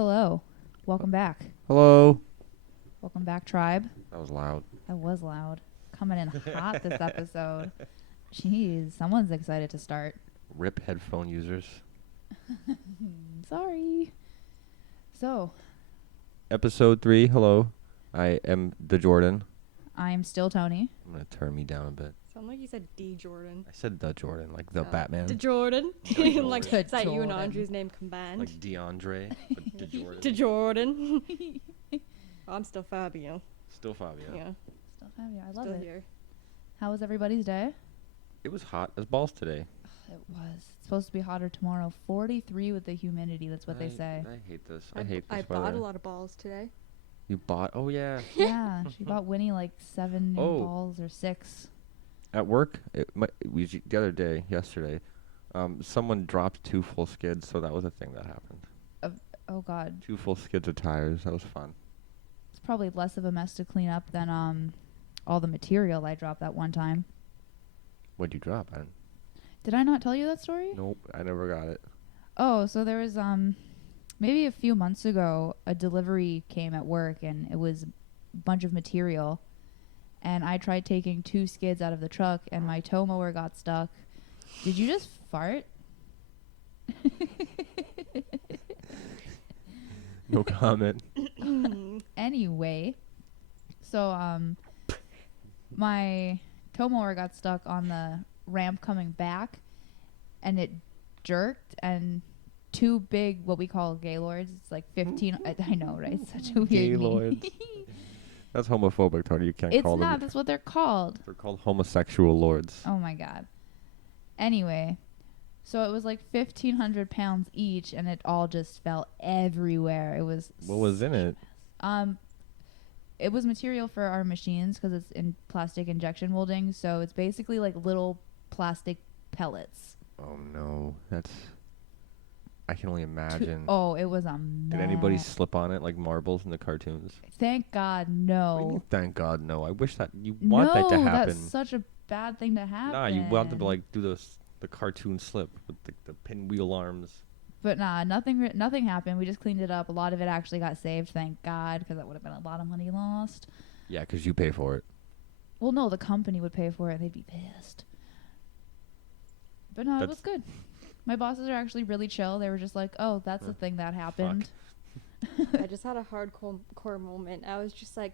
Hello. Welcome back. Hello. Welcome back, tribe. That was loud. That was loud. Coming in hot this episode. Jeez, someone's excited to start. Rip headphone users. Sorry. So, Episode 3, hello. I am the Jordan. I'm still Tony. I'm going to turn me down a bit. Sound like you said D. Jordan. I said the Jordan, like the Batman. D. Jordan. Jordan. Like, Da is that you and Jordan. Andrew's name combined? Like DeAndre, but the Jordan. D. Jordan. I'm still Fabio. Still Fabio. Yeah. Still have you. I love Still it. here. How was everybody's day? It was hot as balls today. It was. It's supposed to be hotter tomorrow. 43 with the humidity. That's what they say. I hate this. I I hate this I bought weather. a lot of balls today. You bought? Oh, yeah. Yeah, she bought Winnie like 7 new Oh. balls or 6. At work, the other day, yesterday, someone dropped 2 full skids, so that was a thing that happened. Oh God, 2 full skids of tires. That was fun. it's probably less of a mess to clean up than all the material I dropped that one time. What'd you drop? Did I not tell you that story? Nope, I never got it. Oh, so there was maybe a few months ago a delivery came at work and it was a bunch of material, and I tried taking 2 skids out of the truck and my tow mower got stuck. Did you just fart? No comment. Anyway, so my tow mower got stuck on the ramp coming back, and it jerked, and 2 big, what we call gaylords. It's like 15. I know, right? It's such a weird name. Gaylords. That's homophobic, Tony. You can't It's call not. them. That's what they're called. They're called homosexual lords. Oh my God. Anyway, so it was like 1,500 pounds each, and it all just fell everywhere. It was. What was in it? It was material for our machines because it's in plastic injection molding. So it's basically like little plastic pellets. Oh no, that's. I can only imagine. Oh, it was a mess. Did anybody slip on it like marbles in the cartoons? Thank God, What do you no. mean, thank God, no. I wish that you want that to No, happen. that's such a bad thing to happen. Nah, you want them to like do the cartoon slip with the pinwheel arms. But nah, nothing happened. We just cleaned it up. A lot of it actually got saved, thank God, because that would have been a lot of money lost. Yeah, 'cause you pay for it. Well, no, the company would pay for it. They'd be pissed. But no, it was good. My bosses are actually really chill. They were just like, oh, that's the thing that happened. I just had a hardcore moment. I was just like,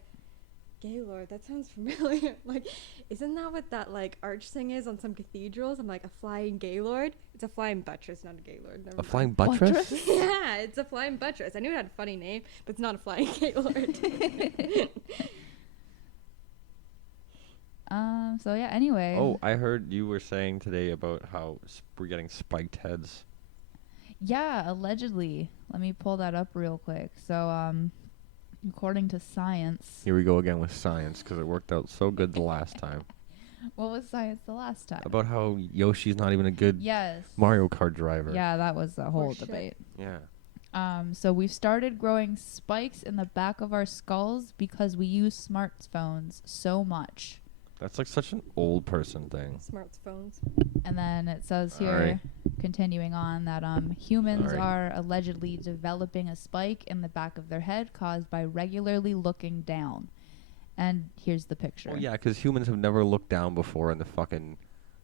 Gaylord, that sounds familiar. Like, isn't that what that like arch thing is on some cathedrals? I'm like, a flying Gaylord? It's a flying buttress, not a Gaylord. Never A mind. flying buttress? Yeah, it's a flying buttress. I knew it had a funny name, but it's not a flying Gaylord. So yeah, anyway. Oh, I heard you were saying today about how we're getting spiked heads. Yeah, allegedly. Let me pull that up real quick. So, according to science. Here we go again with science, 'cause it worked out so good the last time. What was science the last time? About how Yoshi's not even a good Yes. Mario Kart driver. Yeah, that was the whole shit. debate. Yeah. So we've started growing spikes in the back of our skulls because we use smartphones so much. That's like such an old person thing. Smartphones. And then it says here, Sorry. continuing on, that humans Sorry. are allegedly developing a spike in the back of their head caused by regularly looking down. And here's the picture. Oh yeah, 'cause humans have never looked down before in the fucking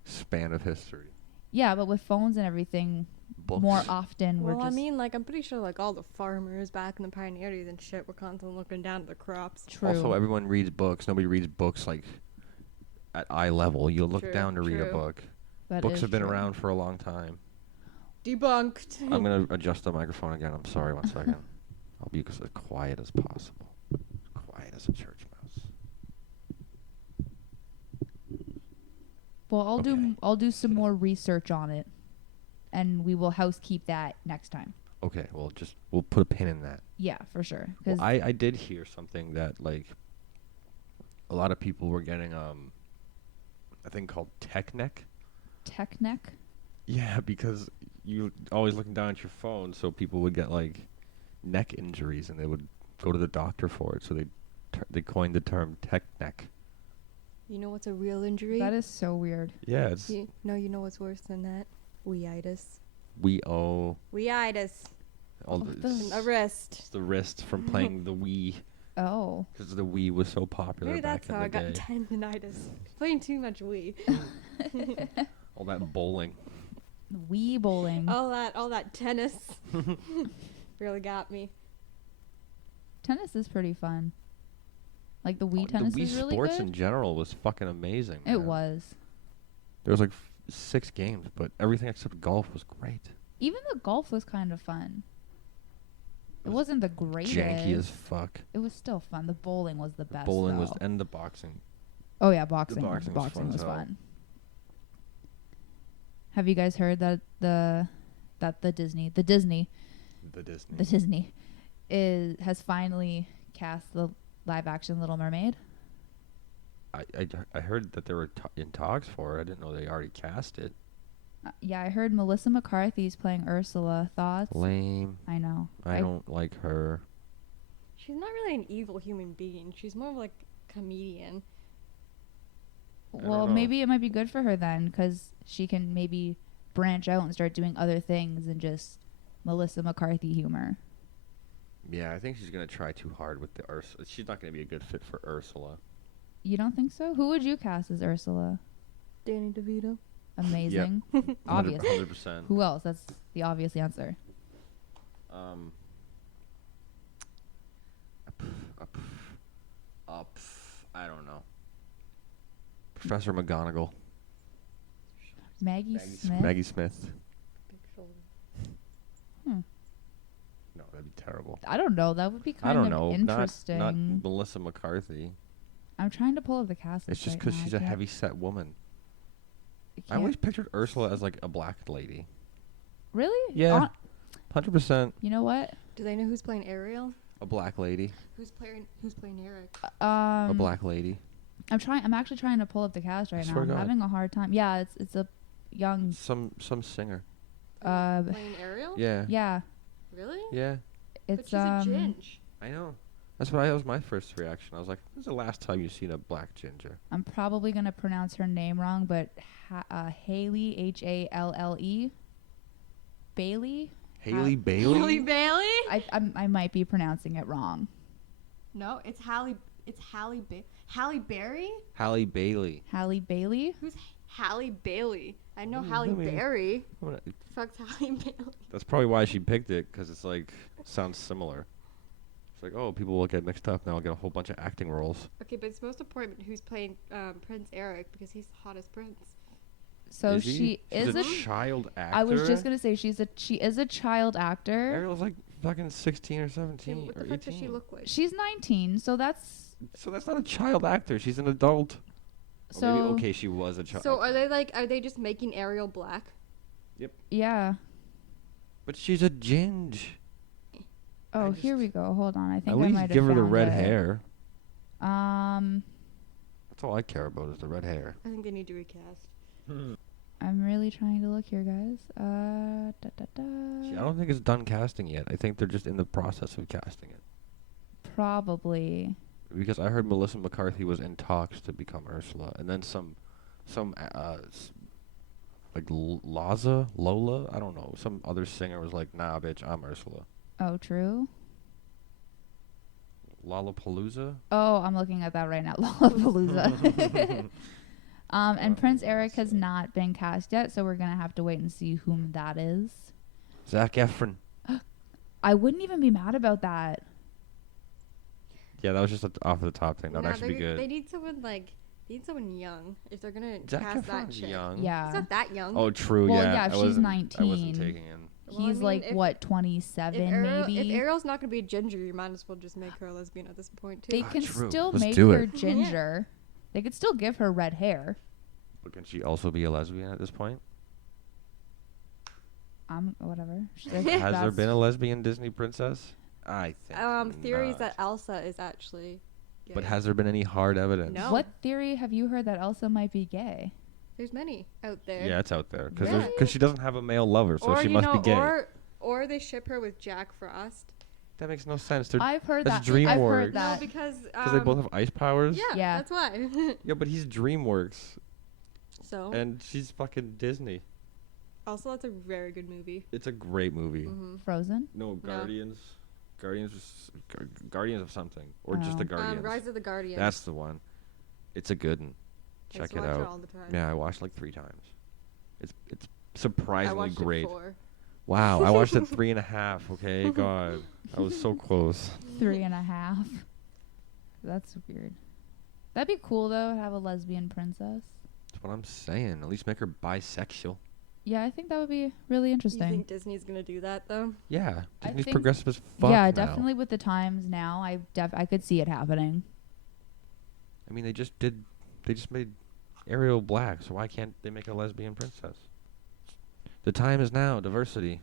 span of history. Yeah, but with phones and everything, Books. more often we're Well, just I mean, like, I'm pretty sure, like, all the farmers back in the pioneer days and shit were constantly looking down at the crops. true. Also, everyone reads books. Nobody reads books like at eye level. You look True, down to read a true. book. That Books is have been true. around for a long time. Debunked. I'm gonna adjust the microphone again. I'm sorry. 1 second. I'll be as quiet as possible. Quiet as a church mouse. Well, Okay. I'll do some more research on it, and we will housekeep that next time. Okay. Well, we'll put a pin in that. Yeah, for sure. Well, 'Cause I did hear something that like a lot of people were getting a thing called tech neck. tech neck. Yeah, because you always looking down at your phone, so people would get like neck injuries, and they would go to the doctor for it. So they coined the term tech neck. You know what's a real injury? That is so weird. Yeah, it's You know what's worse than that? Weiitis. we owe. Weiitis. All the- A wrist. it's the wrist from playing the Wii. Oh. Because the Wii was so popular Maybe back that's in how the I got day. tendinitis. Playing too much Wii. All that bowling. Wii bowling. all that tennis really got me. Tennis is pretty fun. Like the Wii tennis the Wii is really Sports good. in general was fucking amazing. It man. was. There was like 6 games, but everything except golf was great. Even the golf was kind of fun. It wasn't the greatest. Janky as fuck. It was still fun. The bowling was the best. Bowling though. was, and the boxing. Oh yeah, boxing. boxing was fun was as hell. fun. Have you guys heard that the Disney has finally cast the live action Little Mermaid? I heard that they were in talks for it. I didn't know they already cast it. Yeah, I heard Melissa McCarthy's playing Ursula. Thoughts? Lame. I know. I don't like her. She's not really an evil human being. She's more of like a comedian. Well, know. maybe it might be good for her then, because she can maybe branch out and start doing other things than just Melissa McCarthy humor. Yeah, I think she's gonna try too hard with the Ursula. She's not gonna be a good fit for Ursula. You don't think so? Who would you cast as Ursula? Danny DeVito. Amazing. Obvious. 100%. Who else? That's the obvious answer. I don't know. Professor McGonagall. Maggie Smith? Maggie Smith. Big shoulder. No, that'd be terrible. I don't know. That would be I kind don't of know. interesting. Not Melissa McCarthy. I'm trying to pull up the cast. It's just right because now. she's a heavy-set woman. I can't- always pictured Ursula as like a black lady. Really? Yeah. 100% You know what? Do they know who's playing Ariel? a black lady. Who's playing Eric? A black lady. I'm actually trying to pull up the cast right now. swear I'm to God. having a hard time. Yeah, it's a young. Some singer. Playing Ariel? Yeah. Yeah, Really? Yeah. But it's she's a ginge. I know. That was my first reaction. I was like, when's the last time you've seen a black ginger? I'm probably gonna pronounce her name wrong, but Haley Halle Bailey. Haley Bailey? Halle Bailey? I might be pronouncing it wrong. No, it's Halle. It's Halle Berry. Halle Bailey. Halle Bailey. Who's Halle Bailey? I know Mm, Halle I mean- Berry. I'm gonna- Fuck's Halle Bailey. That's probably why she picked it, because it's like, sounds similar. It's like, oh, people will get mixed up now. I'll get a whole bunch of acting roles. Okay, but it's most important who's playing Prince Eric because he's the hottest prince. So Is he? she She's is a a. child actor. I was just gonna say she is a child actor. Ariel's like fucking 16 or 17 What or the fuck 18. does she look like? She's 19, so that's So that's not a child actor. She's an adult. Or so. maybe, okay, she was a child. So are they just making Ariel black? Yeah. But she's a ginge. Oh, I here just- we go. Hold on. I think At I might least have give her the found red it. hair. That's all I care about is the red hair. I think they need to recast. I'm really trying to look here, guys. See, I don't think it's done casting yet. I think they're just in the process of casting it. Probably. Because I heard Melissa McCarthy was in talks to become Ursula, and then like Lola, I don't know, some other singer was like, "Nah, bitch, I'm Ursula." Oh, true. Lollapalooza. Oh, I'm looking at that right now. Lollapalooza. And Prince Eric has not been cast yet, so we're gonna have to wait and see whom that is. Zac Efron. I wouldn't even be mad about that. Yeah, that was just an off the top thing. That'd Nah, actually be good. They need someone young if they're gonna Zac cast that Efron's chick. young. Yeah. He's not that young. Oh, true. Well, yeah. yeah, I she's wasn't- 19. I wasn't taking in. Well, I He's mean, like if- what, 27 If maybe? Ariel's not gonna be a ginger, you might as well just make her a lesbian at this point too. They Ah, can true. still Let's make do her it. ginger. They could still give her red hair. But can she also be a lesbian at this point? Whatever. Has there That's- been a lesbian Disney princess? I think Theories not. that Elsa is actually gay. But has there been any hard evidence? No. What theory have you heard that Elsa might be gay? There's many out there. Yeah, it's out there because Really? she doesn't have a male lover, so or she you must know, be gay. or they ship her with Jack Frost. That makes no sense. They're I've heard that's that. I've DreamWorks. heard that. No, because they both have ice powers. Yeah, Yeah. that's why. Yeah, but he's DreamWorks So and she's fucking Disney. Also, that's a very good movie. It's a great movie. Mm-hmm. Frozen? No, Guardians. Guardians of something. Or just the Guardians. Rise of the Guardians. That's the one. It's a good one. I Check used it to watch out. it all the time. Yeah, I watched like 3 times. It's I surprisingly watched great. it 4. Wow, I watched it 3.5. Okay, God, I was so close. 3.5. That's weird. That'd be cool though, to have a lesbian princess. That's what I'm saying. At least make her bisexual. Yeah, I think that would be really You interesting. think Disney's gonna do that though? Yeah, I Disney's think- progressive as fuck Yeah, now. definitely with the times now. I could see it happening. I mean, they just made Ariel black, so why can't they make a lesbian princess? The time is now. Diversity.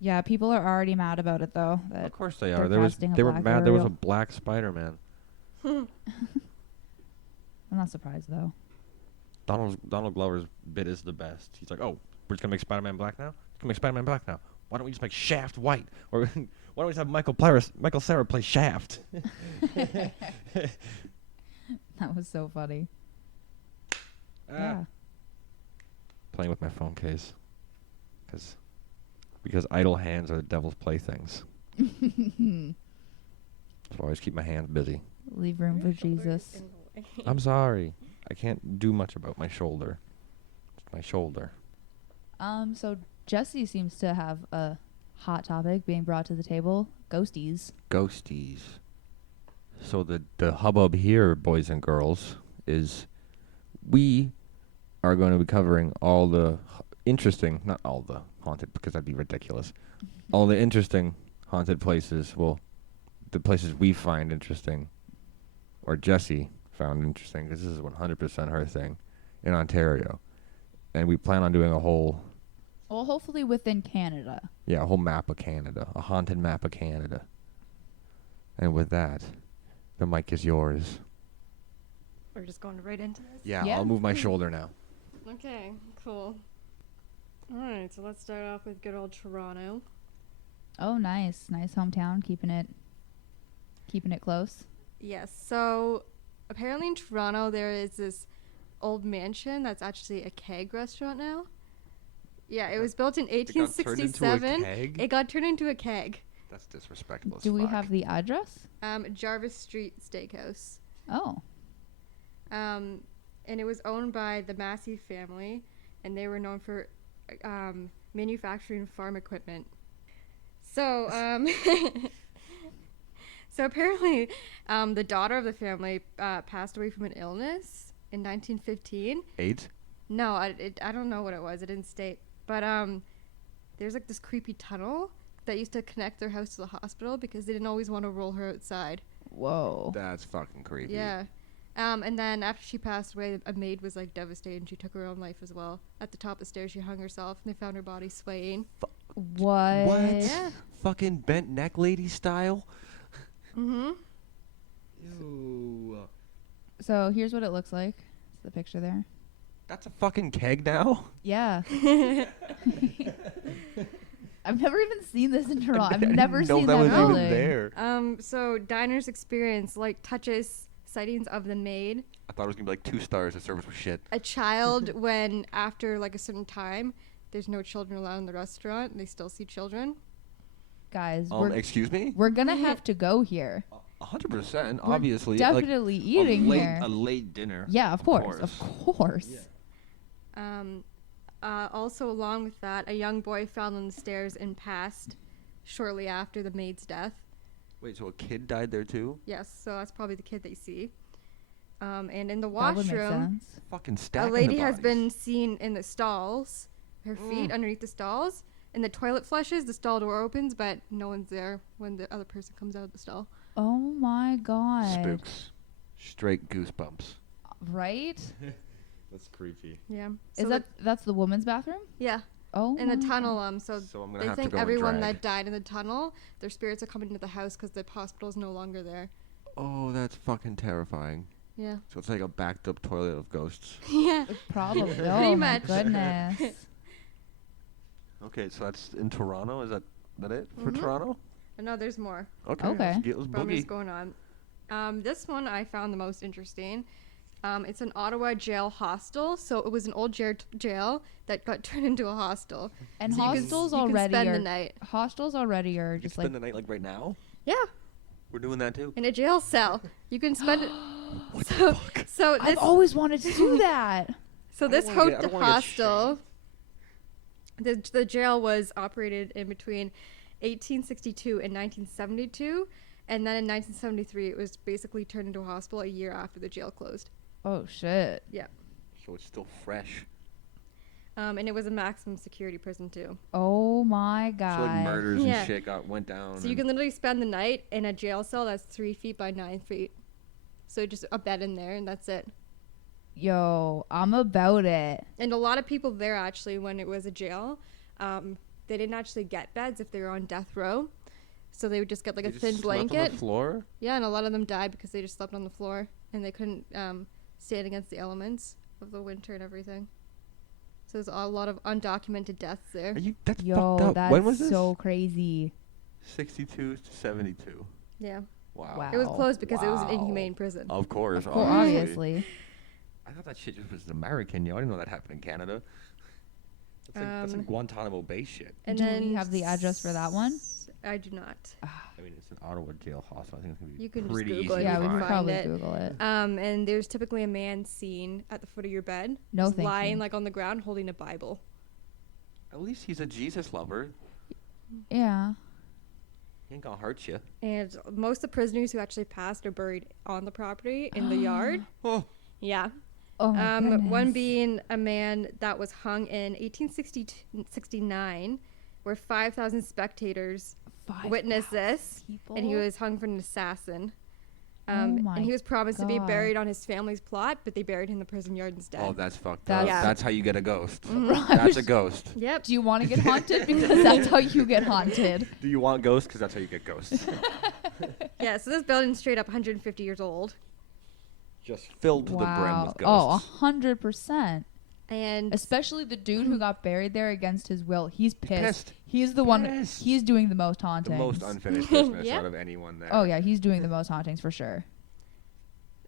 Yeah, people are already mad about it though. Of That course they they're are. casting a They were black mad there was a Ariel. black Spider-Man. I'm not surprised though. Donald Glover's bit is the best. He's like, oh, we're just gonna make Spider-Man black now. We're gonna make Spider-Man black now. Why don't we just make Shaft white? Or why don't we just have Michael Cera play Shaft? That was so funny. Yeah. Playing with my phone case. Because idle hands are the devil's playthings. So I always keep my hands busy. Leave room for Your shoulder is Jesus. in the way. I'm sorry. I can't do much about my shoulder. It's my shoulder. So Jesse seems to have a hot topic being brought to the table. Ghosties. Ghosties. So the hubbub here, boys and girls, is we are going to be covering all the interesting, not all the haunted, because that'd be ridiculous. All the interesting haunted places, well, the places we find interesting, or Jessie found interesting, because this is 100% her thing, in Ontario. And we plan on doing a whole, Well, hopefully within Canada. a whole map of Canada, a haunted map of Canada. And with that, the mic is yours. We're just going right into this. Yeah, Yeah. I'll move my shoulder now. Okay, cool. All right, so let's start off with good old Toronto. Oh, nice hometown. Keeping it close. Yes, so apparently in Toronto there is this old mansion that's actually a keg restaurant now. Yeah, it was built in 1867. It got turned into a keg. That's disrespectful as Do we fuck. have the address? Jarvis Street Steakhouse. Oh, And it was owned by the Massey family, and they were known for manufacturing farm equipment. So, so apparently, the daughter of the family passed away from an illness in 1915. AIDS? No, I don't know what it was. It didn't state. But there's like this creepy tunnel that used to connect their house to the hospital because they didn't always want to roll her outside. whoa. That's fucking creepy. Yeah. And then after she passed away, a maid was like devastated and she took her own life as well. At the top of the stairs, she hung herself and they found her body swaying. What? What? Yeah. Fucking bent neck lady style? Mm-hmm. Ew. So here's what it looks like. It's the picture there. That's a fucking keg now? Yeah. I've never even seen this in Toronto. I've never know seen that that was building. even there. So diners experience like touches sightings of the maid, I thought it was gonna be like 2 stars. The service was shit. a child when after like a certain time, there's no children allowed in the restaurant and they still see children. Guys, Excuse me? we're gonna have to go here. 100%, We're obviously. definitely eating here. A late dinner. Yeah, of course. Also, along with that, a young boy fell on the stairs and passed shortly after the maid's death. Wait, so a kid died there too? Yes, so that's probably the kid they see. And in the That would make washroom, sense. Fucking a stacking lady the has bodies. been seen in the stalls, her feet underneath the stalls. In the toilet flushes, the stall door opens, but no one's there when the other person comes out of the stall. Oh my god. Spooks. Straight goosebumps. Right? That's creepy. Yeah. Is that's the woman's bathroom? Yeah. Oh. In the my tunnel, God. so I'm gonna they have to think go and everyone drag. that died in the tunnel, their spirits are coming into the house because the hospital's no longer there. Oh, that's fucking terrifying. Yeah. So it's like a backed up toilet of ghosts. Yeah. Probably. Pretty Oh my much. goodness. Okay, so that's in Toronto. Is that it for Mhm. Toronto? No, there's more. Okay. Okay. Let's But I'm boogie. just going on. This one I found the most interesting. It's an Ottawa jail hostel, so it was an old jail that got turned into a hostel. And So hostels you can already spend are the night. hostels already are You just can like spend the night like right now. Yeah, We're doing that too. in a jail cell. You can spend it. What So, the fuck? so I've this, always wanted to do that. so I this don't wanna get- I don't wanna get hostel, the jail was operated in between 1862 and 1972, and then in 1973 it was basically turned into a hospital a year after the jail closed. Oh shit. So it's still fresh. And it was a maximum security prison too. Oh my god. So like murders Yeah. and shit went down. So you can literally spend the night in a jail cell that's 3 feet by 9 feet. So just a bed in there, and that's it. Yo, I'm about it. And a lot of people there actually, when it was a jail, they didn't actually get beds if they were on death row. So they would just get like They a just thin slept on blanket. the floor. Yeah, and a lot of them died because they just slept on the floor and they couldn't stand against the elements of the winter and everything. So there's a lot of undocumented deaths there. Are you? That's Yo, fucked up. that's When was this? so crazy. 62 to 72. Yeah. Wow. Wow. It was closed because it was an Wow. inhumane prison. Of course. Well, obviously. I thought that shit just was American, yo. I didn't know that happened in Canada. That's like Guantanamo Bay shit. And Do then we have the address for that one? I do not. I mean, it's an Ottawa jail hospital. I think it's gonna be You can just pretty Google easy it. to Yeah, we can could find. probably it. Google it. And there's typically a man seen at the foot of your bed, No, just thank lying you. like on the ground holding a Bible. At least he's a Jesus lover. Yeah. He ain't gonna hurt you. And most of the prisoners who actually passed are buried on the property in the yard. Oh. Yeah. Oh my One goodness. being a man that was hung in 1869, where 5,000 spectators witnessed this, and he was hung for an assassin. my And he was promised to be God. buried on his family's plot, but they buried him in the prison yard instead. Oh, that's fucked That's- up. Yeah. That's how you get a ghost. Right. That's a ghost. Yep. Do you want to get haunted? Because that's how you get haunted. Do you want ghosts? Because that's how you get ghosts. Yeah, so this building's straight up 150 years old. Just filled to the brim Wow. with Oh, ghosts. 100%. And Especially the dude who got buried there against his will. He's pissed. Pissed. He's the one. Pissed. He's doing the most The hauntings. most unfinished business Yeah. out of anyone there. Oh yeah, he's doing the most hauntings for sure.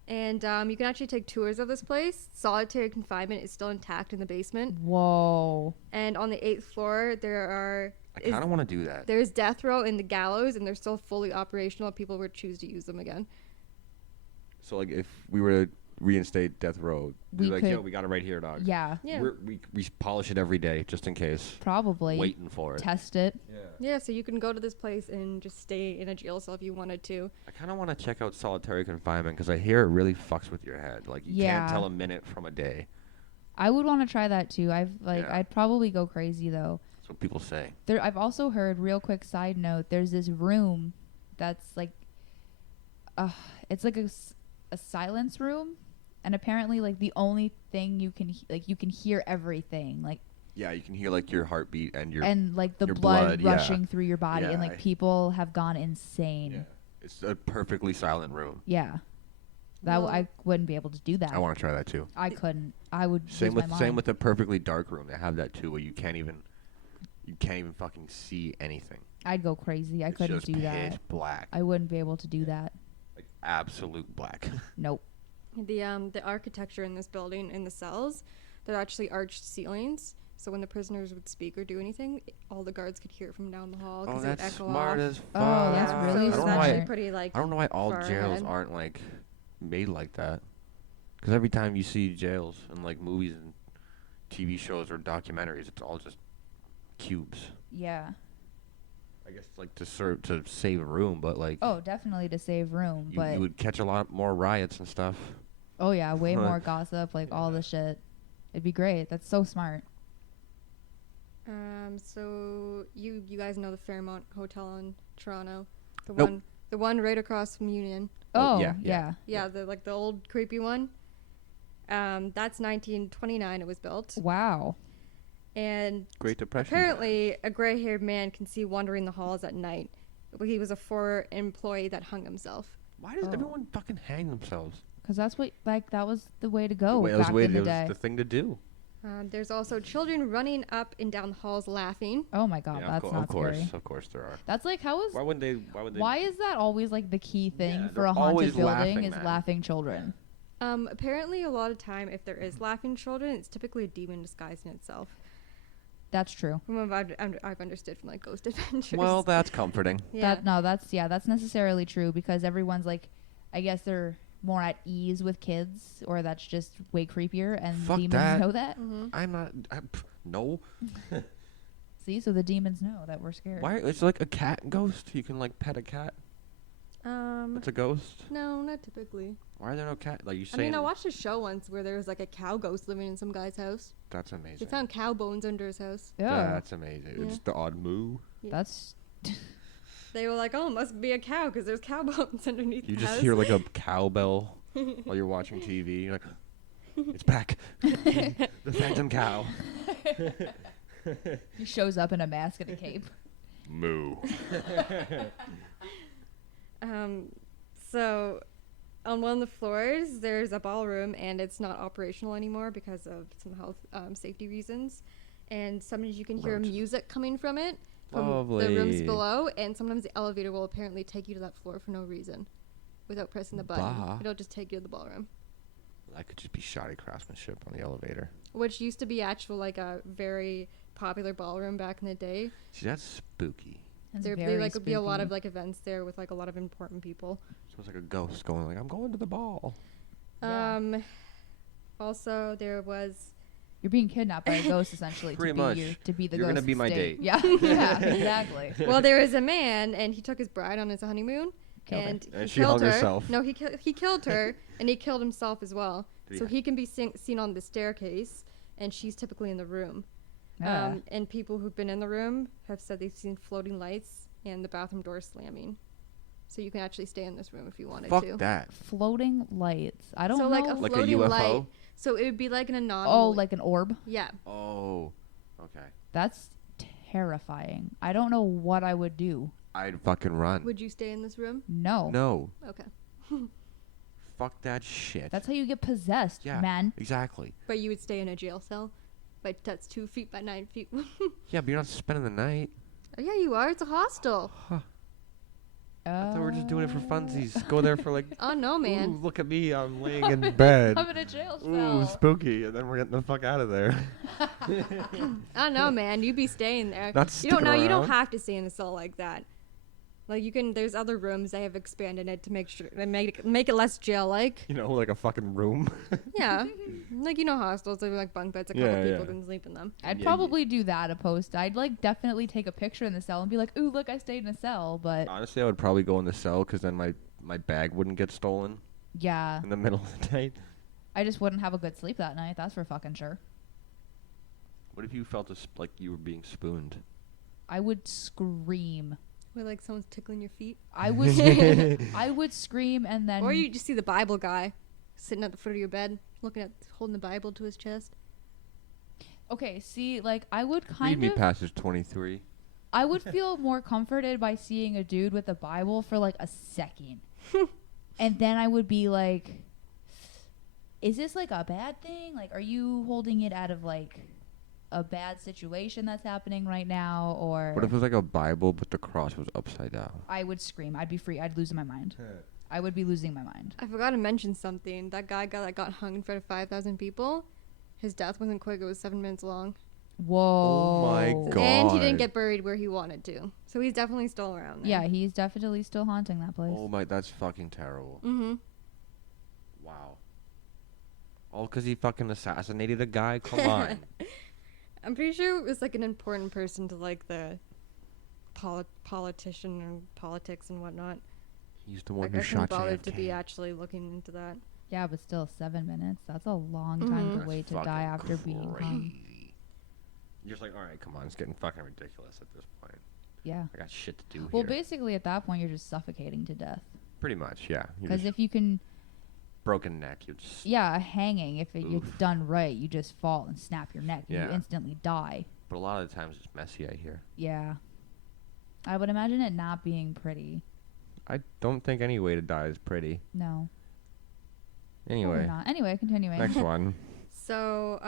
And you can actually take tours of this place. Solitary confinement is still intact in the basement. Whoa. And on the 8th floor, I kind of want to do that. there's death row and the gallows, and they're still fully operational if people would choose to use them again. So, like, if we were to reinstate Death Row, We be like, could- yo, we got it right here, dog. Yeah. Yeah. We polish it every day just in case. Probably. Waiting for it. Test it. Yeah, so you can go to this place and just stay in a jail cell if you wanted to. I kind of want to check out solitary confinement because I hear it really fucks with your head. Like, you Yeah. can't tell a minute from a day. I would want to try that too. Yeah. I'd probably go crazy though. That's what people say. I've also heard, real quick side note, there's this room that's like, it's like a silence room, and apparently like the only thing you can you can hear everything, like, Yeah, you can hear, like, your heartbeat and your... and like the your blood blood, yeah. rushing through your body, and Yeah, like people have gone insane. yeah. It's a perfectly silent room. Yeah. I wouldn't be able to do that. I want to try that, too. I couldn't. I would Same lose with my same mind. with the perfectly dark room. They have that, too, where you can't even fucking see anything. I'd go crazy. I It's couldn't just do pitch that. black. I wouldn't be able to do that. Like, absolute black. Nope. The architecture in this building, in the cells, they're actually arched ceilings. So when the prisoners would speak or do anything, all the guards could hear it from down the hall. Oh, 'cause it would that's echo smart off. as fuck. Oh, that's Yeah, really so I it's don't know actually why. pretty like. I don't know why all far jails ahead. aren't like made like that. Because every time you see jails in like movies and TV shows or documentaries, it's all just cubes. Yeah. I guess like to save room, but like Oh, definitely to save room, but you would catch a lot more riots and stuff. oh yeah, way Huh. more gossip, like all the shit. It'd be great. That's so smart. So you guys know the Fairmont Hotel in Toronto, Nope. the one right across from Union. Oh, Oh, yeah, yeah. Yeah, the old creepy one. That's 1929. It was built, Wow. and Great Depression. apparently a gray-haired man can see wandering the halls at night. He was a former employee that hung himself. Why does Oh. everyone fucking hang themselves? Because that's what, like, that was the way to go Wait, it was back the way- in the it was day. the thing to do. There's also children running up and down the halls laughing. Oh my god, Yeah, that's not of course, scary. of course there are. That's like, how is, Why would they? why is that always like the key thing Yeah, for they're a haunted always building laughing, is man. laughing children? Apparently, a lot of time, if there is laughing children, it's typically a demon disguised in itself. That's true. From what I've understood from like Ghost Adventures. Well, that's comforting. yeah. That's necessarily true because everyone's like, I guess they're more at ease with kids, or that's just way creepier, and Fuck demons that. know that. Mm-hmm. I'm not. No. See, so the demons know that we're scared. Why? It's like a cat ghost. You can like pet a cat. It's a ghost. No, not typically. Why are there no cat? Like you I saying? mean, I watched a show once where there was like a cow ghost living in some guy's house. That's amazing. They found cow bones under his house. Yeah, That's amazing. Yeah. It's the odd moo. Yeah. that's They were like, "Oh, it must be a cow because there's cow bones underneath You the just house." hear like a cowbell while you're watching TV. You're like, it's back. The phantom cow. he shows up in a mask and a cape. Moo. So on one of the floors, there's a ballroom, and it's not operational anymore because of some health safety reasons. And sometimes you can hear Right. music coming from it, from the Lovely. rooms below, and sometimes the elevator will apparently take you to that floor for no reason, without pressing the button. Bah. It'll just take you to the ballroom, That could just be shoddy craftsmanship on the elevator. which used to be actual like a very popular ballroom back in the day. See, that's spooky. That's There very like would be a lot spooky. of like events there with like a lot of important people. So it's like a ghost going like, I'm going to the ball. Yeah. Also there was You're being kidnapped by a ghost essentially Pretty to be much. to be the You're ghost. gonna be my stay. date. Yeah, yeah, exactly. well, there was a man, and he took his bride on his honeymoon, Killed her. and he And she killed hung her. herself. No, he killed her, and he killed himself as well. Did So he- he can be seen on the staircase, and she's typically in the room. Ah. And people who've been in the room have said they've seen floating lights and the bathroom door slamming. So you can actually stay in this room if you wanted Fuck to. that. Floating lights. I don't So know. like a Like a floating UFO? light. So it would be like an anomaly. oh, like an orb. Yeah. Oh. Okay. That's terrifying. I don't know what I would do. I'd fucking run. Would you stay in this room? No. No. Okay. Fuck that shit. That's how you get possessed, Yeah. man. Exactly. But you would stay in a jail cell. But that's 2 feet by 9 feet. Yeah, but you're not spending the night. Oh, yeah, you are. It's a hostel. I thought we were just doing it for funsies. Go there for like, Oh, no, man. ooh, look at me, I'm laying in bed. I'm in a jail Ooh, cell. spooky, and then we're getting the fuck out of there. I know, man. You'd be staying there. Not You don't sticking know. You don't around. have to stay in a cell like that. Like you can. There's other rooms they have expanded it to make sure they make it less jail-like. You know, like a fucking room. Yeah, like hostels. They have like bunk beds. A couple Yeah, people yeah. can sleep in them. I'd Yeah, probably do that opposed. I'd like definitely take a picture in the cell and be like, "Ooh, look, I stayed in a cell." But Honestly, I would probably go in the cell because then my bag wouldn't get stolen yeah, in the middle of the night. I just wouldn't have a good sleep that night. That's for fucking sure. What if you felt like you were being spooned? I would scream. Where like someone's tickling your feet, I would, I would scream and then. or you just see the Bible guy sitting at the foot of your bed, holding the Bible to his chest. Okay, see, like I would Read kind me of. passage 23. I would feel more comforted by seeing a dude with a Bible for like a second. And then I would be like, is this like a bad thing? Like, are you holding it out of like a bad situation that's happening right now? Or What if it was like a Bible but the cross was upside down? I would scream. I'd be free. I'd lose my mind. I would be losing my mind. I forgot to mention something. That guy that got hung in front of 5,000 people. His death wasn't quick. It was 7 minutes long. Whoa. my God. And he didn't get buried where he wanted to. So he's definitely still around there. Yeah, he's definitely still haunting that place. Oh my, that's fucking terrible. Mm-hmm. Wow. All because he fucking assassinated a guy? Come on. I'm pretty sure it was like an important person to like the politician or politics and whatnot. He's the one Like who I couldn't shot bother to be JFK. actually looking into that. Yeah, but still 7 minutes. That's a long time Mhm. to wait to That's die fucking after being hung. crazy. You're just like, all right, come on, it's getting fucking ridiculous at this point. Yeah. I got shit to do Well, here. basically at that point you're just suffocating to death. Pretty much, yeah. You Because just if you can, broken neck, you just yeah, hanging, if it's Oof. done right, you just fall and snap your neck and Yeah. you instantly die. But a lot of the times it's messy, I hear. Yeah. I would imagine it not being pretty. I don't think any way to die is pretty. No. Probably Anyway, not. Anyway, continuing. next one. So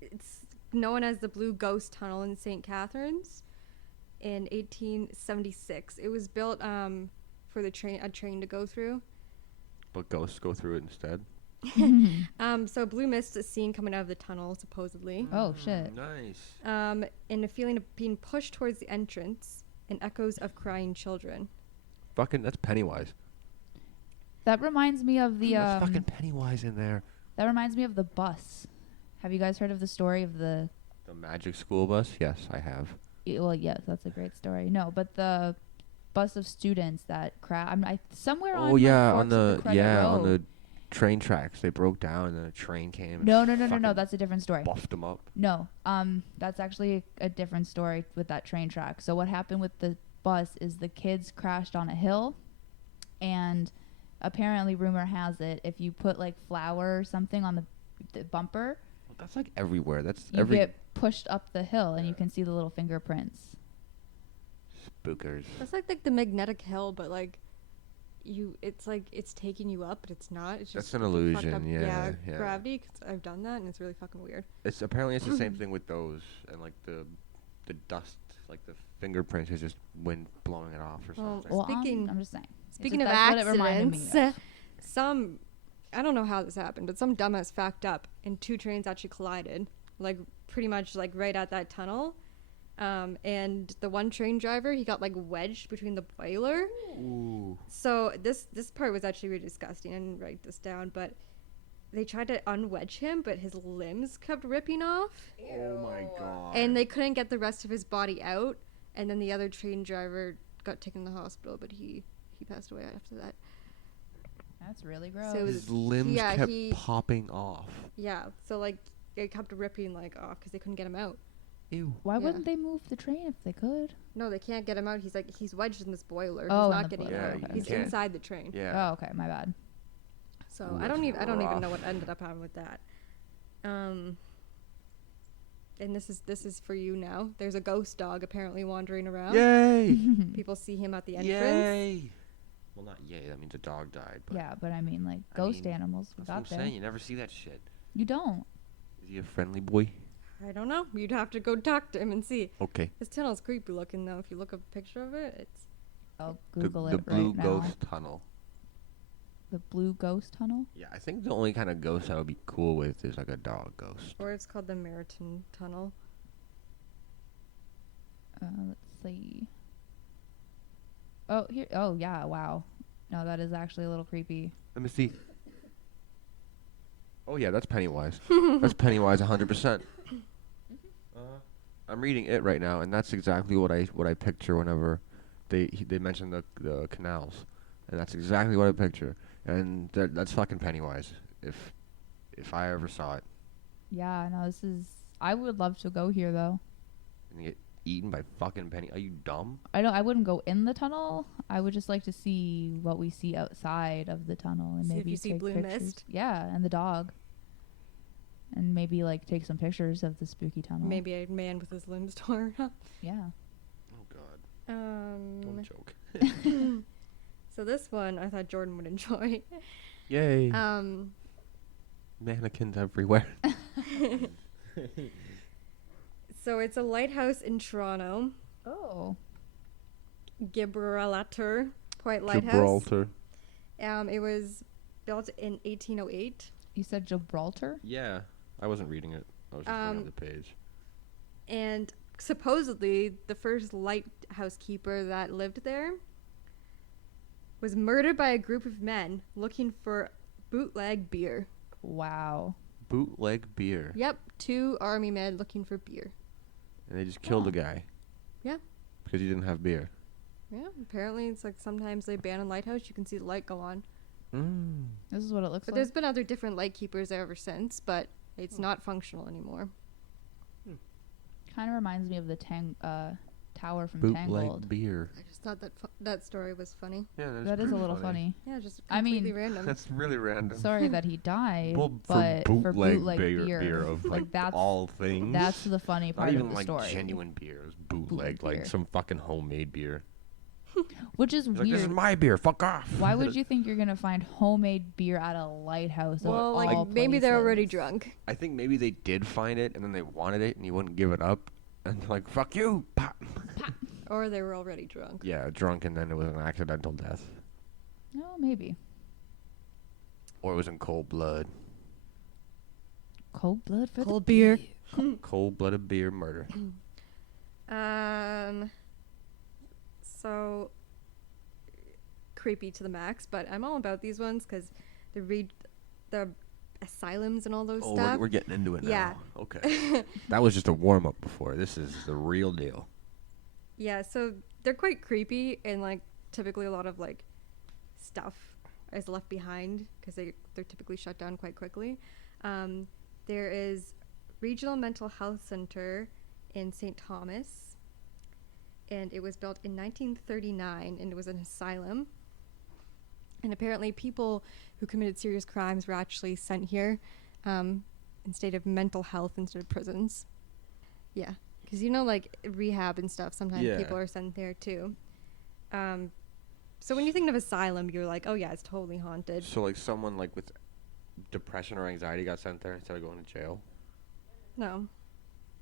it's known as the Blue Ghost Tunnel in St. Catharines in 1876. It was built for a train to go through. But ghosts go through it instead. So blue mist is seen coming out of the tunnel, supposedly. Oh, shit. Nice. And a feeling of being pushed towards the entrance and echoes of crying children. Fucking, that's Pennywise. That reminds me of the That's fucking Pennywise in there. that reminds me of the bus. Have you guys heard of the story of the The magic school bus? Yes, I have. well, yes, that's a great story. No, but the bus of students that somewhere on Oh yeah, like, on Forks of the Credit on Road. the train tracks. They broke down and then a train came. No, and no, no, no, no. fucking That's a different story. buffed them up. No, that's actually a different story with that train track. So what happened with the bus is the kids crashed on a hill, and apparently, rumor has it, if you put like flour or something on the bumper, Well, that's like everywhere. That's you every get pushed up the hill, and you can see the little fingerprints. spookers. That's like the magnetic hill, but like it's like it's taking you up, but it's not. It's That's just an fucked illusion, up- yeah. Gravity. 'Cause I've done that, and it's really fucking weird. It's apparently it's the same thing with those and like the dust, like the fingerprints is just wind blowing it off or Well, something. Well, Speaking- I'm just saying. It's Speaking just- of that's what it reminded me accidents, of. some I don't know how this happened, but some dumbass fucked up, and two trains actually collided, like pretty much like right at that tunnel. And the one train driver, he got like wedged between the boiler. Ooh. So this part was actually really disgusting. I didn't write this down, but they tried to unwedge him, but his limbs kept ripping off, Oh my god. and they couldn't get the rest of his body out. And then the other train driver got taken to the hospital, but he passed away after that. That's really gross. So it was- his limbs yeah, kept he- popping off. Yeah, so like it kept ripping like off because they couldn't get him out. Ew. Why yeah. wouldn't they move the train if they could? No, they can't get him out. He's wedged in this boiler. Oh, He's in not the getting boiler, out. okay. He's can't. inside the train. Yeah. Oh, okay, my bad. So Ooh, I don't that's even rough. know what ended up happening with that. And this is for you now. There's a ghost dog apparently wandering around. Yay! People see him at the entrance. Yay! Well, not yay. That means a dog died. But Yeah, but I mean, like I ghost mean, animals. We that's what I'm got there. saying. You never see that shit. You don't. Is he a friendly boy? I don't know. You'd have to go talk to him and see. Okay. His tunnel's creepy looking though. If you look up a picture of it, it's I'll Google the it blue right now. ghost tunnel. The blue ghost tunnel. Yeah, I think the only kind of ghost I would be cool with is like a dog ghost. or it's called the Meriton Tunnel. Let's see. Oh, here. Oh, yeah. Wow. No, that is actually a little creepy. Let me see. Oh yeah, that's Pennywise. That's Pennywise 100%. I'm reading it right now, and that's exactly what I picture whenever they mention the canals, and that's exactly what I picture. And that's fucking Pennywise. If I ever saw it, Yeah. No, this is. I would love to go here though. and you get eaten by fucking Penny. Are you dumb? I wouldn't go in the tunnel. I would just like to see what we see outside of the tunnel and See if maybe you see take blue pictures. mist? Yeah, and the dog. And maybe like take some pictures of the spooky tunnel. Maybe a man with his limbs torn up. Yeah. Oh God, don't joke. So this one I thought Jordan would enjoy. Yay! Um, Mannequins everywhere. so it's a lighthouse in Toronto, Oh. Gibraltar Point Lighthouse. Gibraltar. It was built in 1808, You said Gibraltar? Yeah, I wasn't reading it. I was just looking at the page. and supposedly the first lighthouse keeper that lived there was murdered by a group of men looking for bootleg beer. Wow. Bootleg beer. Yep, 2 army men looking for beer. And they just killed Oh. a guy. Yeah. Because he didn't have beer. Yeah, apparently it's like sometimes they abandon lighthouse, you can see the light go on. This is what it looks But like. there's been other different light keepers there ever since, but it's not functional anymore. Kind of reminds me of the tower from Bootleg Tangled. beer. I just thought that story was funny. Yeah, That is a little funny. Yeah, just I mean, completely random. That's really random. Sorry that he died, Well, but for bootleg beer, beer, of like like that's all things. that's the funny not part even of the like story. genuine beer. It was bootleg, Bootleg like beer. some fucking homemade beer. Which is He's like, this is weird. my beer. Fuck off. Why would you think you're gonna find homemade beer at a lighthouse? well, of like all maybe they're already places? drunk. I think maybe they did find it and then they wanted it and he wouldn't give it up. And they're like, fuck you. Pop. Or they were already drunk. Yeah, drunk and then it was an accidental death. No, maybe. Or it was in cold blood. Cold blood for Cold the beer. Cold-blooded beer murder. So creepy to the max, but I'm all about these ones because the asylums and all those stuff. We're getting into it now. Yeah. Okay. That was just a warm-up before. This is the real deal. Yeah, so they're quite creepy, and like typically a lot of like stuff is left behind because they're typically shut down quite quickly. There is Regional Mental Health Center in St. Thomas, and it was built in 1939, and it was an asylum. And apparently people who committed serious crimes were actually sent here instead of mental health instead of prisons. Yeah, because like rehab and stuff, sometimes people are sent there too. So when you think of asylum, you're like, oh yeah, it's totally haunted. So like someone like with depression or anxiety got sent there instead of going to jail? No,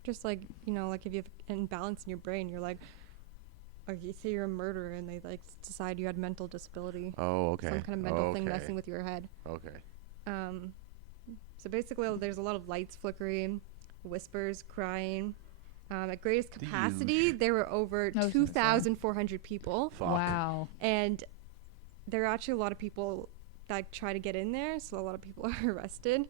just like like if you have an imbalance in your brain, you're like you say you're a murderer, and they like decide you had mental disability. Oh, okay. Some kind of mental thing messing with your head. Okay. So basically, there's a lot of lights flickering, whispers, crying. At greatest capacity, there were over 2,400 people. Fuck. Wow. And there are actually a lot of people that try to get in there, so a lot of people are arrested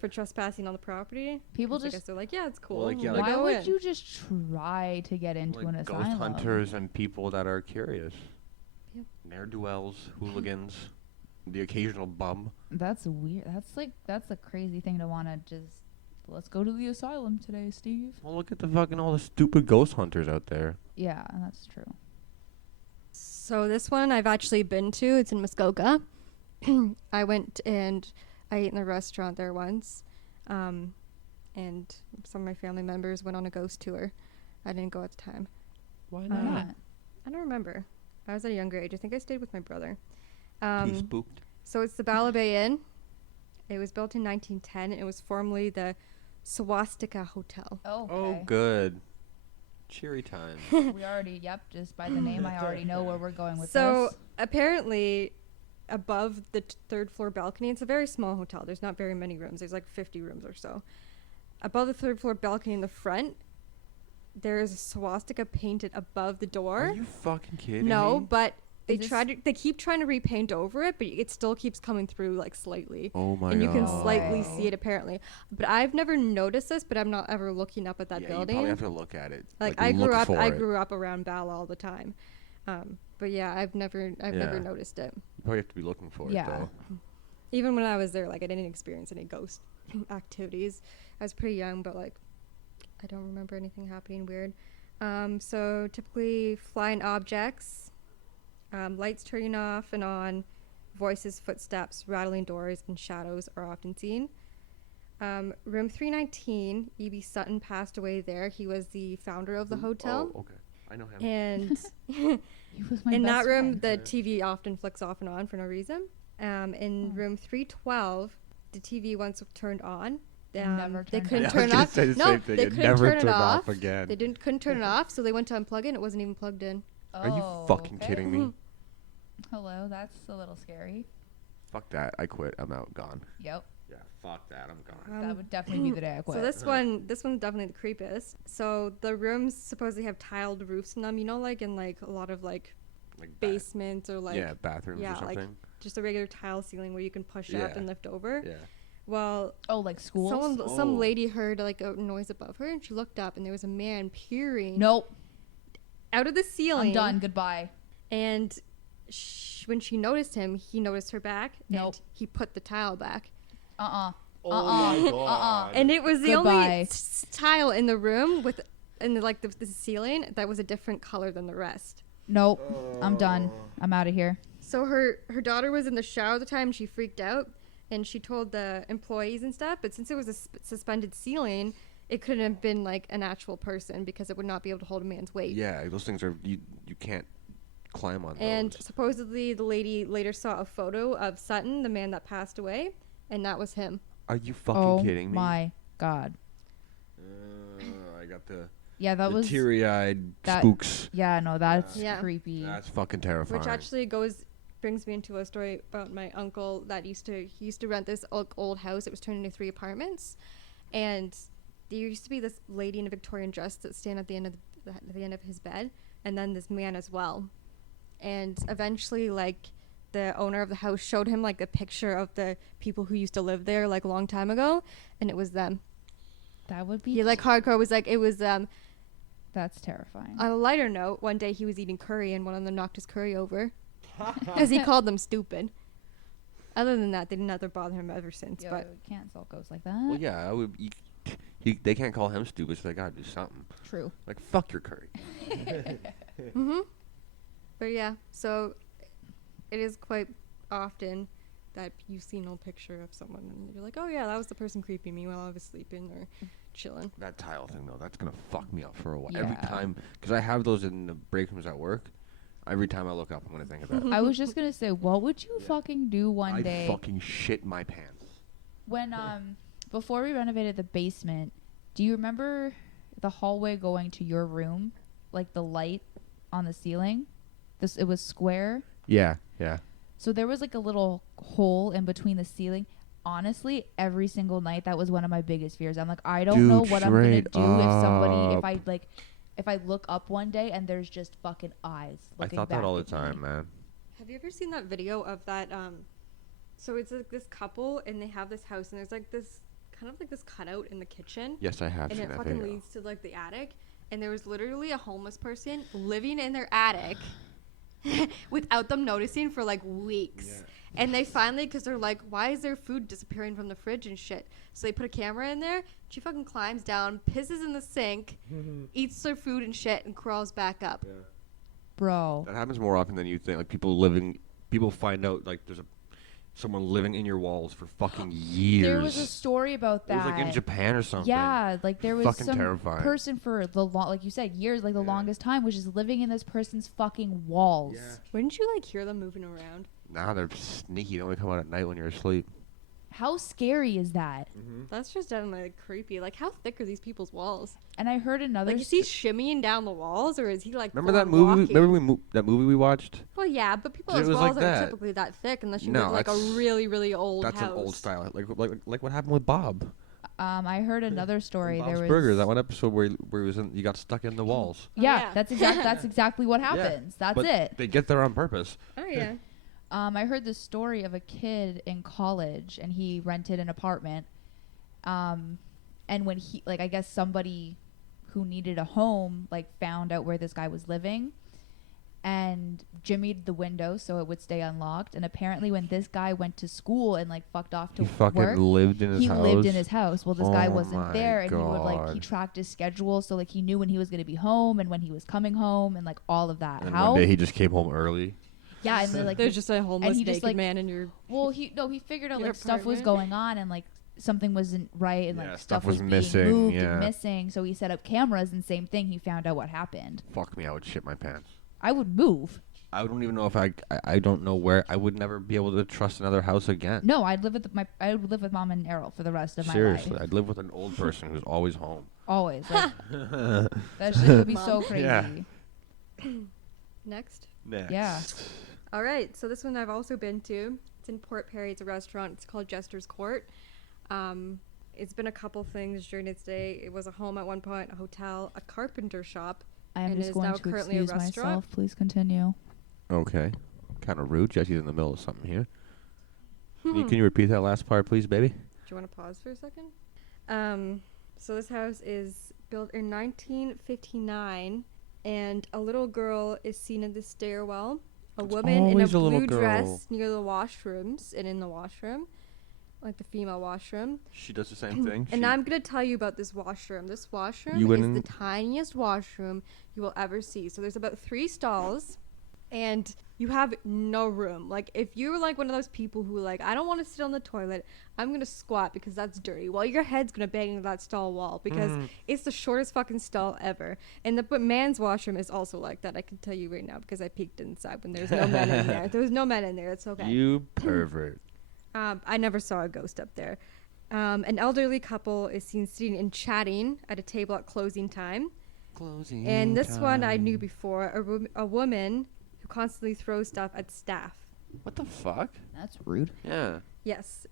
for trespassing on the property. People I just guess they're like, yeah, it's cool. Well, like, yeah, why go would in. you just try to get into Like an ghost asylum? hunters and people that are curious. Yep. Ne'er-do-wells, hooligans, the occasional bum. That's weird. That's a crazy thing to want to just. Let's go to the asylum today, Steve. Well, look at all the stupid ghost hunters out there. Yeah, that's true. So this one I've actually been to. It's in Muskoka. I went and I ate in the restaurant there once. And some of my family members went on a ghost tour. I didn't go at the time. Why Why not? I don't remember. I was at a younger age. I think I stayed with my brother. Too spooked. So it's the Bala Bay Inn. It was built in 1910. It was formerly the Swastika Hotel. Oh, okay. Oh, good. Cheery time. We already, just by the name, I already know where we're going with So this. apparently, above the third floor balcony, it's a very small hotel. There's not very many rooms. There's like 50 rooms or so. Above the third floor balcony in the front, there is a swastika painted above the door. Are you fucking kidding me? No, but they Is they keep trying to repaint over it, but it still keeps coming through like slightly. Oh my god. And you can God. slightly see it apparently. But I've never noticed this, but I'm not ever looking up at that You building. probably have to look at it. Like look for I it. grew up around Bala all the time. But yeah, I've never noticed it. You probably have to be looking for Yeah. it though. Even when I was there, like I didn't experience any ghost activities. I was pretty young, but like I don't remember anything happening weird. So typically flying objects, lights turning off and on, voices, footsteps, rattling doors, and shadows are often seen. Room 319, E.B. Sutton passed away there. He was the founder of the hotel. Oh, okay. I know him. And He was my in best that room, friend. the TV often flicks off and on for no reason. In room 312, the TV once turned on. Never They turned couldn't off. turn it off. No, they couldn't never turn it turned off. again. They couldn't turn it off, so they went to unplug it, and it wasn't even plugged in. Are you Oh, fucking okay. kidding me? Hello, that's a little scary. Fuck that. I quit. I'm out. Gone. Yep. Yeah, fuck that. I'm gone. That would definitely be the day I quit. So this one's definitely the creepiest. So the rooms supposedly have tiled roofs in them. Like in like a lot of like basements or like yeah, bathrooms or like something. just a regular tile ceiling where you can push up and lift over. Yeah. Well, like schools? some lady heard like a noise above her, and she looked up, and there was a man peering Nope. out of the ceiling. I'm done. Goodbye. And when she noticed him, he noticed her back, Nope. and he put the tile back. Oh my god. And it was the only Goodbye. tile in the room like the ceiling that was a different color than the rest. Nope. I'm done. I'm out of here. So her daughter was in the shower at the time. She freaked out, and she told the employees and stuff. But since it was a suspended ceiling, it couldn't have been like an actual person because it would not be able to hold a man's weight. Yeah, those things are you can't climb on And those. supposedly the lady later saw a photo of Sutton, the man that passed away, and that was him. Are you fucking kidding me? Oh my god. I got the That was teary-eyed spooks. Yeah, no, that's Yeah. creepy. That's fucking terrifying. Which actually goes brings me into a story about my uncle that he used to rent this old house. It was turned into 3 apartments, and there used to be this lady in a Victorian dress that stand at the end of his bed, and then this man as well. And eventually, like, the owner of the house showed him like a picture of the people who used to live there like a long time ago, and it was them. That would be. He like hardcore was like it was them. That's terrifying. On a lighter note, one day he was eating curry and one of them knocked his curry over because he called them stupid. Other than that, they didn't have to bother him ever since. Yo, But you can't insult ghosts like that. Well, yeah, I would. They can't call him stupid, so they gotta do something. True. Like, fuck your curry. But yeah, so it is quite often that you see an old picture of someone and you're like, oh yeah, that was the person creeping me while I was sleeping or chilling. That tile thing, though, that's gonna fuck me up for a while. Yeah. Every time, because I have those in the break rooms at work. Every time I look up, I'm gonna think of that. I was just gonna say, what would you fucking do one day? I fucking shit my pants. When before we renovated the basement, do you remember the hallway going to your room, like the light on the ceiling? It was square. Yeah. So there was like a little hole in between the ceiling. Honestly, every single night that was one of my biggest fears. I'm like, I don't know what I'm gonna do if I look up one day and there's just fucking eyes looking I thought back that all the at me. time, man. Have you ever seen that video of that? So it's like this couple and they have this house and there's like this kind of like this cutout in the kitchen. Yes, I have And seen it that fucking video. leads to like the attic. And there was literally a homeless person living in their attic without them noticing for like weeks. Yeah. And they finally, because they're like, why is their food disappearing from the fridge and shit? So they put a camera in there. She fucking climbs down, pisses in the sink, eats their food and shit, and crawls back up. Yeah. Bro. That happens more often than you think. Like people find out like there's someone living in your walls for fucking years. There was a story about that. It was like in Japan or something. Yeah, like there was fucking some terrifying. person for like you said, years, like the longest time, was just living in this person's fucking walls. Yeah. Wouldn't you like hear them moving around? Nah, they're sneaky. They only come out at night when you're asleep. How scary is that? That's just definitely like, creepy. Like, how thick are these people's walls? And I heard another. Like, is he shimmying down the walls, or is he like? Remember that movie? Walking? Remember that movie we watched? Well, yeah, but people's It was walls like aren't that. typically that thick unless you No, live like a that's- really, really old That's house. an old style, like what happened with Bob. I heard another story. Bob's There was Burgers. That one episode where he was you got stuck in the walls. Yeah, Oh, yeah. that's exactly what happens. That's But it. They get there on purpose. Oh yeah. I heard the story of a kid in college, and he rented an apartment. And when he, like, I guess somebody who needed a home, like, found out where this guy was living, and jimmied the window so it would stay unlocked. And apparently, when this guy went to school and like fucked off to He fucking work, lived in his house. he lived in his house. Well, this guy Oh wasn't my there, and he would like he God. tracked his schedule, so like he knew when he was gonna be home and when he was coming home and like all of that. And How? one day he just came home early. Yeah, and then, like There's just a homeless he just, naked like- man in your. well, he figured out Your like stuff was apartment? going on and like something wasn't right and Yeah, like stuff stuff was being missing, moved yeah. and missing. So he set up cameras, and same thing. He found out what happened. Fuck me, I would shit my pants. I would move. I don't even know if I don't know where. I would never be able to trust another house again. No, I would live with Mom and Errol for the rest of my Seriously, life. I'd live with an old person who's always home. Always. Like, that shit would be so Mom. crazy. Yeah. Next. Next. Yeah. All right, so this one I've also been to. It's in Port Perry. It's a restaurant. It's called Jester's Court. It's been a couple things during its day. It was a home at one point, a hotel, a carpenter shop. I am And just is going now to currently a excuse restaurant. myself. Please continue. Okay. Kind of rude. Jesse's in the middle of something here. Can you repeat that last part, please, baby? Do you want to pause for a second? So this house is built in 1959, and a little girl is seen in the stairwell. A It's woman in a always a little blue girl. dress near the washrooms and in the washroom, like the female washroom. She does the same thing. And I'm going to tell you about this washroom. This washroom You went is in- the tiniest washroom you will ever see. So there's about 3 stalls, and you have no room. Like, if you're like one of those people who like, I don't want to sit on the toilet, I'm going to squat because that's dirty. Well, your head's going to bang into that stall wall because it's the shortest fucking stall ever. And the man's washroom is also like that. I can tell you right now because I peeked inside when there's no men in there. There was no men in there. It's okay. You pervert. I never saw a ghost up there. An elderly couple is seen sitting and chatting at a table at closing time. And this one I knew before. A woman who constantly throws stuff at staff. What the fuck? That's rude. Yeah. Yes,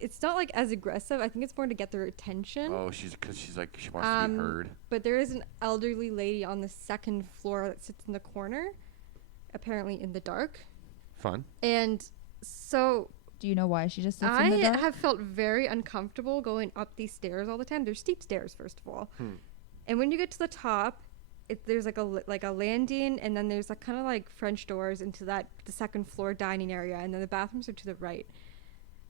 it's not like as aggressive. I think it's more to get their attention. Oh, because she's like, she wants to be heard. But there is an elderly lady on the second floor that sits in the corner, apparently in the dark. Fun. And so Do you know why she just sits in the I dark? have felt very uncomfortable going up these stairs all the time. They're steep stairs, first of all. And when you get to the top, there's like a landing, and then there's like kind of like French doors into the second floor dining area, and then the bathrooms are to the right.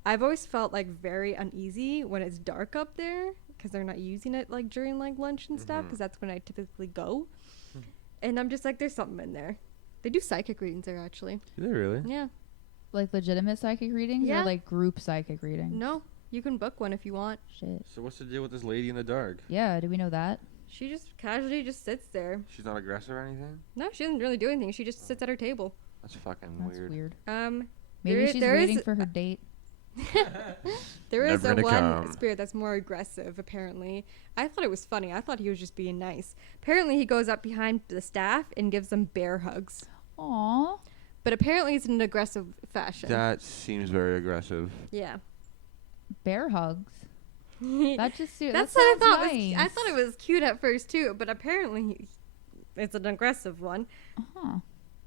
I've always felt like very uneasy when it's dark up there because they're not using it like during like lunch and stuff, because that's when I typically go. And I'm just like, there's something in there. They do psychic readings there, actually. Do they really? Yeah. Like legitimate psychic readings Yeah. or like group psychic readings? No, you can book one if you want. Shit. So what's the deal with this lady in the dark? Yeah, do we know that? She just casually just sits there. She's not aggressive or anything? No, she doesn't really do anything. She just sits at her table. That's fucking That's weird. There Maybe is- she's there waiting is- for her date. There is Never a gonna one come. spirit that's more aggressive, apparently. I thought it was funny. I thought he was just being nice. Apparently, he goes up behind the staff and gives them bear hugs. Aw. But apparently, it's in an aggressive fashion. That seems very aggressive. Yeah. Bear hugs. That just That's that what I sounds thought. nice. I thought it was cute at first, too. But apparently, it's an aggressive one. Uh-huh.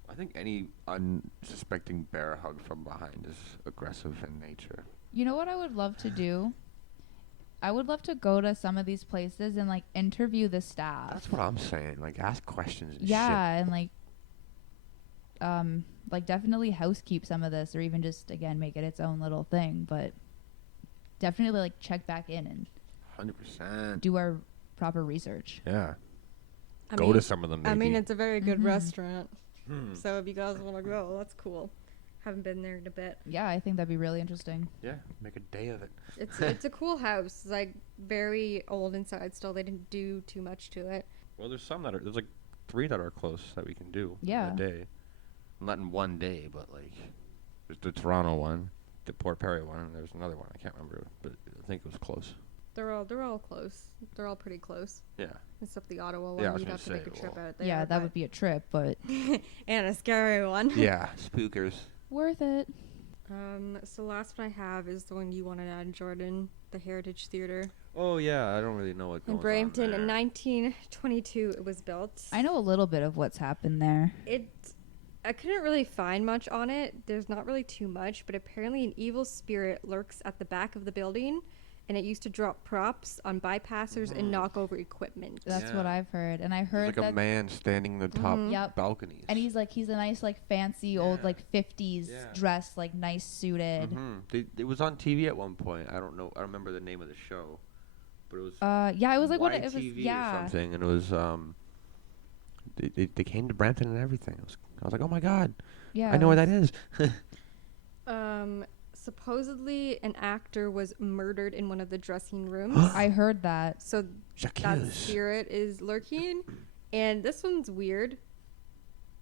I think any unsuspecting bear hug from behind is aggressive in nature. You know what I would love to do? I would love to go to some of these places and like interview the staff. That's what I'm saying. Like, ask questions and Yeah, and like definitely housekeep some of this, or even just again make it its own little thing. But definitely like check back in and shit. 100%. do our proper research. Yeah. I Go mean, to some of them, maybe. I mean, it's a very good Mhm. restaurant. So if you guys want to go, that's cool. Haven't been there in a bit. Yeah, I think that'd be really interesting. Yeah, make a day of it. It's a cool house. It's like very old inside still. They didn't do too much to it. Well, there's like 3 that are close that we can do Yeah. in a day. Not in one day, but like, there's the Toronto one, the Port Perry one, and there's another one. I can't remember, but I think it was close. They're all close. They're all pretty close. Yeah. Except the Ottawa Yeah, I one, was you'd gonna have to make a say, trip well- out there. Yeah, that would be a trip, but and a scary one. Yeah, spookers. worth it. So the last one I have is the one you wanted to add, Jordan, the Heritage Theater Oh yeah, I don't really know what goes in Brampton. on In there. 1922, it was built. I know a little bit of what's happened there. I couldn't really find much on it. There's not really too much, but apparently an evil spirit lurks at the back of the building, and it used to drop props on bypassers and knock over equipment. That's what Yeah. I've heard, and I There's heard like that. a man standing in the top Yep. balconies. And he's a nice like fancy old Yeah. like 50s Yeah. dressed, like nice suited. It was on TV at one point. I don't know. I don't remember the name of the show, but it was Yeah, it was like one. It was YTV or yeah. something, and it was They came to Brampton and everything. I was like, oh my god, Yeah. I know where that is. Supposedly, an actor was murdered in one of the dressing rooms. I heard that. So that Jacques. spirit is lurking. And this one's weird.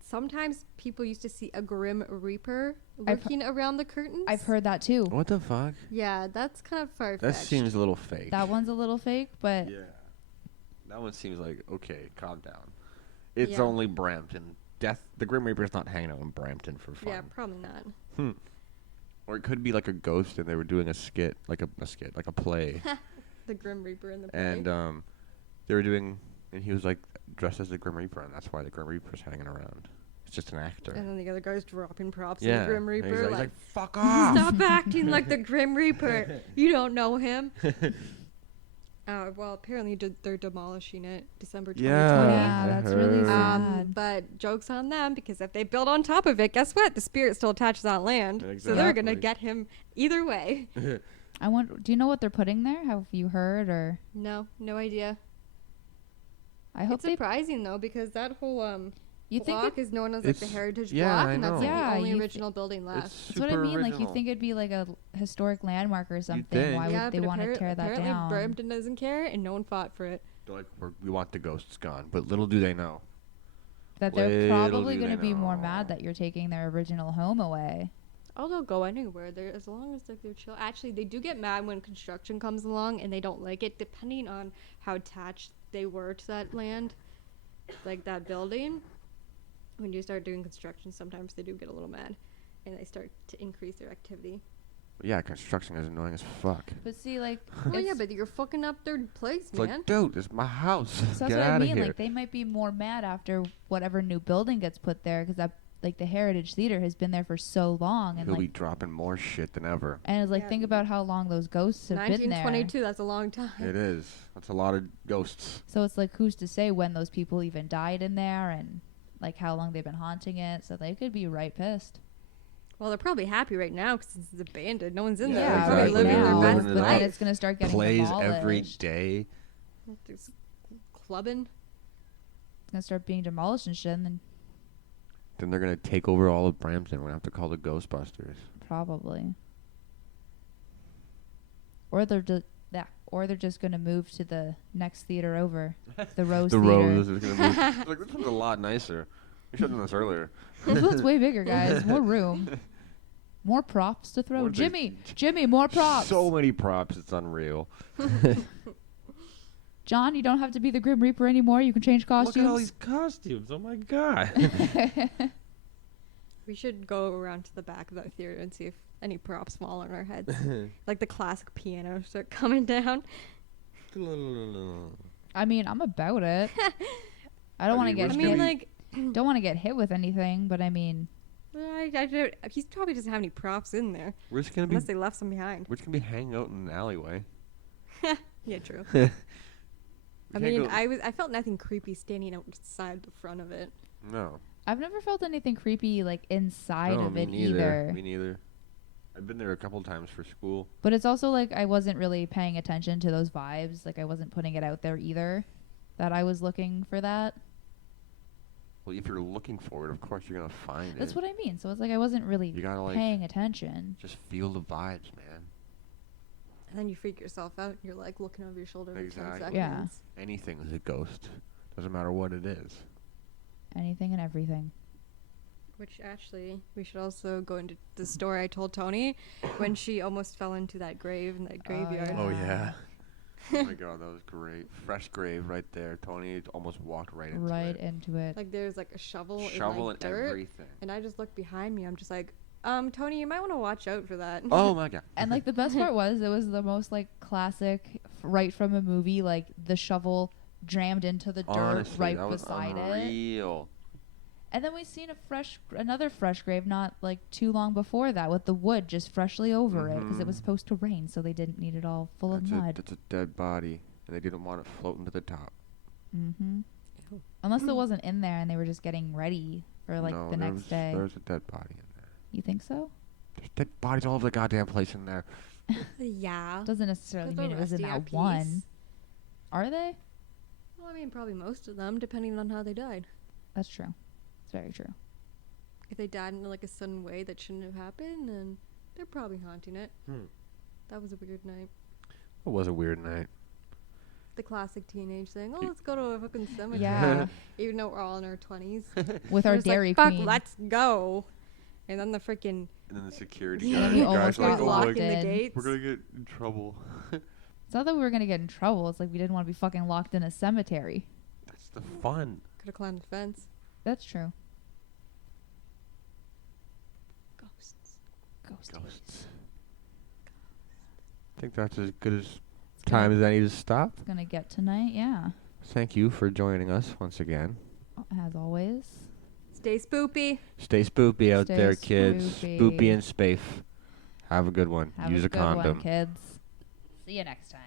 Sometimes people used to see a Grim Reaper lurking around the curtains. I've heard that too. What the fuck? Yeah, that's kind of far-fetched. That seems a little fake. That one's a little fake, but Yeah. That one seems like, okay, calm down. It's Yeah. only Brampton. The Grim Reaper's not hanging out in Brampton for fun. Yeah, probably not. Or it could be like a ghost and they were doing a skit, like a play. The Grim Reaper in the play. And they were doing, and he was like dressed as the Grim Reaper, and that's why the Grim Reaper's hanging around. It's just an actor. And then the other guy's dropping props Yeah. at the Grim And Reaper. he's like, fuck off. Stop acting like the Grim Reaper. You don't know him. Well, apparently they're demolishing it December 2020. Yeah, I that's really heard. sad. But joke's on them, because if they build on top of it, guess what? The spirit still attaches on land. So they're going to Exactly. get him either way. I want. Do you know what they're putting there? Have you heard or? No idea. I hope It's they. surprising, though, because that whole You think block is known as like the It's- Heritage yeah, Block, I and that's like know. Yeah, the only you original building left. That's what I mean. Like you think it'd be like a historic landmark or something. think. Why yeah, would they but want to tear that apparently down? Brampton doesn't care, and no one fought for it. They're like, we want the ghosts gone, but little do they know. That they're Little probably do going to they be more know. mad that you're taking their original home away. Oh, they'll go anywhere. They're, as long as like, they're chill. Actually, they do get mad when construction comes along and they don't like it, depending on how attached they were to that land, like that building. When you start doing construction, sometimes they do get a little mad. and they start to increase their activity. Yeah, construction is annoying as fuck. But see, like, Well, yeah, it's- but you're fucking up their place, It's man. like, dude, this is my house. so that's Get what I out of mean. here. Like, they might be more mad after whatever new building gets put there, because that, like, the Heritage Theater has been there for so long, and He'll be like, dropping more shit than ever. and it's like, Yeah. think about how long those ghosts have been there. 1922, that's a long time. It is. That's a lot of ghosts. So it's like, who's to say when those people even died in there, and like how long they've been haunting it? So they could be right pissed. Well, they're probably happy right now because it's abandoned. No one's in Yeah, there. Yeah, They're probably exactly. living They're their living best it and up. it's gonna start getting Plays demolished. every day. Just clubbing. It's gonna start being demolished and shit, and then Then they're gonna take over all of Brampton. We're gonna have to call the Ghostbusters. probably, or they're just gonna move to the next theater over, the Rose The Theater. Rose is gonna move. It's like, this one's a lot nicer. You should have done this earlier. This one's way bigger, guys. More room, more props to throw. What are they- Jimmy, more props. So many props, it's unreal. John, you don't have to be the Grim Reaper anymore. You can change costumes. Look at all these costumes. Oh my god. We should go around to the back of that theater and see if any props fall on our heads. Like the classic piano start coming down. I mean, I'm about it. I don't I want to mean, get I It's mean, gonna hit. like, Don't want to get hit with anything, but I mean, he probably doesn't have any props in there We're just gonna be. unless they left some behind. We're just gonna be hanging out in an alleyway. Yeah, true. We I can't mean, go- I felt nothing creepy standing outside the front of it. No. I've never felt anything creepy like inside No, of me it neither. either. Me neither. I've been there a couple times for school. But it's also like I wasn't really paying attention to those vibes. Like I wasn't putting it out there either. That I was looking for that. Well, if you're looking for it, of course you're gonna find That's it. what I mean. So it's like I wasn't really You gotta like paying attention. just feel the vibes, man. And then you freak yourself out. You're like looking over your shoulder for 10 Exactly. seconds. Yeah. Anything is a ghost. Doesn't matter what it is. Anything and everything. Which actually, we should also go into the story I told Tony when she almost fell into that grave in that graveyard. Oh Yeah. yeah. Oh my god, that was great. Fresh grave right there. Tony almost walked right into Right it. into it. Like there's like a shovel, Shovel and like and dirt, everything. and I just looked behind me. I'm just like, Tony, you might want to watch out for that. Oh my god. And like the best part was it was the most like classic right from a movie, like the shovel jammed into the dirt Honestly, right that was beside it. unreal. And then we seen another fresh grave not like too long before that with the wood just freshly over it because it was Mhm. supposed to rain, so they didn't need it all full of mud. That's a dead body, and they didn't want it floating to the top. Mm-hmm. Ew. Unless it wasn't in there and they were just getting ready for like no, the there next was, day. There's a dead body in there. You think so? There's dead bodies all over the goddamn place in there. Yeah. Doesn't necessarily Those mean are it was in rusty that piece. one. Are they? Well, I mean, probably most of them, depending on how they died. That's true. It's very true. If they died in like a sudden way that shouldn't have happened, then they're probably haunting it. That was a weird night. It was a weird night. The classic teenage thing. Oh, Y- let's go to a fucking cemetery. Yeah. Even though we're all in our 20s. With our We're just like, Dairy Fuck, Queen. let's go. And then the freaking And then the security And then guy, we the almost guy's got like, oh, locked like, in. the gates. we're gonna get in trouble. It's not that we were gonna get in trouble. It's like we didn't want to be fucking locked in a cemetery. That's the fun. Could have climbed the fence. That's true. Ghosts. Ghosts. I think that's as good as time as any to stop. It's gonna get tonight. Yeah. Thank you for joining us once again. As always. Stay spoopy. Stay spoopy out Stay there, kids. spoopy. Spoopy and spafe. Have a good one. Have Use a a good condom. one, kids. See you next time.